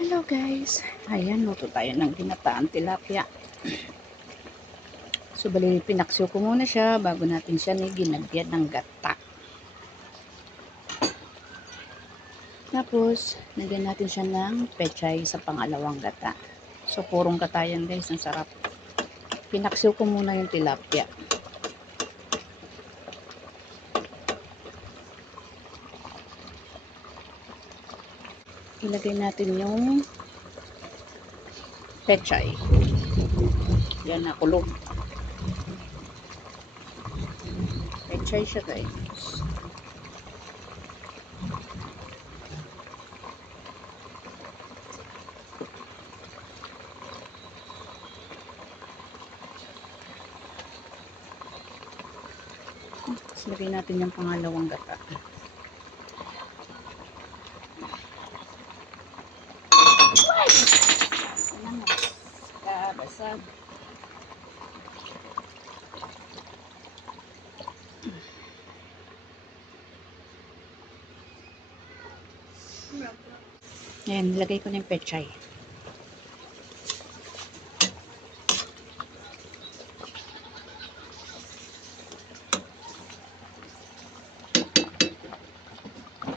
Hello guys. Ayan, luto tayo ng ginataan tilapia. So, bali, pinaksyo ko muna siya bago natin siya ni ginagyan ng gata. Tapos, nagyan natin siya ng pechay sa pangalawang gata. So, purong gata yan guys. Ang sarap. Pinaksyo ko muna yung tilapia. Ilagay natin yung pechay. Yan na, kulog. Pechay siya guys. Tapos natin yung pangalawang gata. Kabasag. Ayan, nilagay ko na yung pechay.